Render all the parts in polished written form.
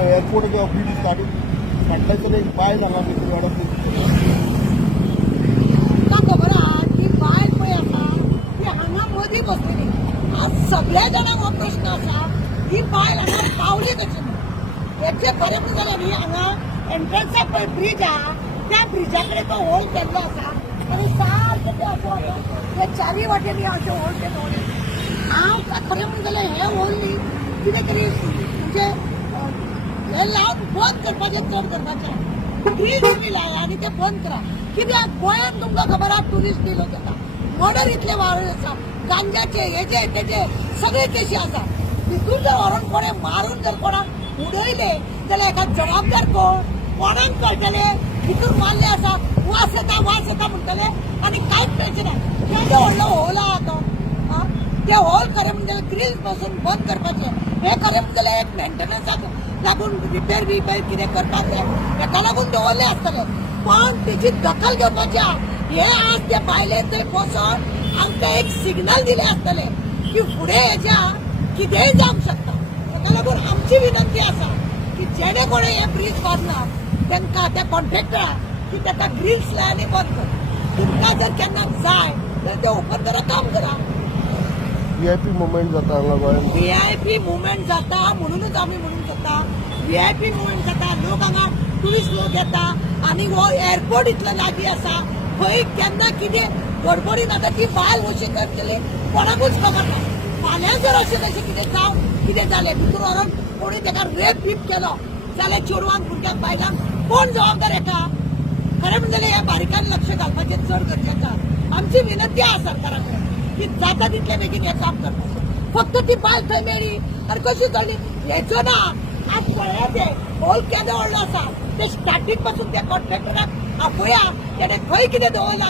Airport bridge काढल्याचं एक bye झाला अडकली खबर आहा की बायल पळय आसा ती हांगा मदीं बसलेली. आज सगळ्या जाणांक हो प्रश्न आसा ही बायल हांगा पावली कशी म्हणून. हेचे खरें म्हणून जाल्यार न्ही हांगा एंट्रन्साक पळय ब्रिज आहा त्या ब्रिजा कडेन तो होल केल्लो आसा आनी सारकें ते अशें हे चारी वाटेनी अशें होल ते दवरले. हांव खरें म्हणून जाल्यार हे होल न्ही कितें तरी म्हणजे हे लावन बंद करपाचें चड करपाचें. ब्रिज तुमी लाया आनी ते बंद करा. कित्याक गोंयांत तुमकां खबर आहा ट्युरिस्ट बी लोक येता, मर्डर इतले वाडले आसा, गांजाचे हेजे तेजे सगळे केशी आसा. तितून जर व्हरून कोणें मारून जर कोणाक उडयले जाल्यार हेका जबाबदार कोण, कोणाक कळटलें भितून मारले आसा, वास येता म्हणटले आनी कांयच मेळचें ना. केदो व्हडलो होल आहा तो. ते होल खरें म्हणजे ग्रिल्स पासून बंद करपाचे. हे खरें म्हणजे एक मेंटेनन्साक लागून रिपेर कितें करपाक जाय हेका लागून दवरले आसतले. पण तेची दखल घेवपाची हे आज ते बायले थंय बसून आमकां एक सिग्नल दिले आसतले की फुडें हेच्या कितेंय जावंक शकता. ताका लागून आमची विनंती आसा की जेणे कोणें हे ब्रिज बांदला तांकां त्या कॉन्ट्रॅक्टराक की ताका ग्रिल्स लाय आनी बंद कर. तुमकां जर केन्ना जाय जाल्यार ते ओपन करा, काम करा. VIP मुवमेंट जाता हांगा गोंयांत. VIP मुवमेंट जाता म्हणूनच आमी म्हणून जाता. VIP मुवमेंट जाता, लोक हांगा ट्युरिस्ट लोक येता आनी हो एअरपोर्ट इतलो लागीं आसा. खंय केन्ना कितें गडबडीन आतां ती बायल अशी करतली कोणाकूच खबर ना. फाल्यां जर अशें तशें कितें जावं कितें जालें भितूर व्हरून कोणी ताका रेप बीप केलो जाल्यार चेडवांक भुरग्यांक बायलांक कोण जबाबदार हेका. खरें म्हणजे ह्या बारीकान लक्ष घालपाचें चड गरजेचें आसा. आमची विनंती आहा सरकारा कडेन की जाता तितले बेगीन हें काम करपाचें. फक्त ती बायल थंय मेळ्ळी आनी कशी जाली हेचो ना. आज पळया ते होल केदो व्हडलो आसा ते स्टार्टींग पासून त्या कॉन्ट्रॅक्टराक आपया तेणे खंय कितें दवरला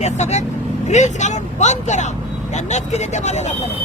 ते सगळे ग्रिल्स घालून बंद करा. तेन्नाच कितें ते बरें जातलें.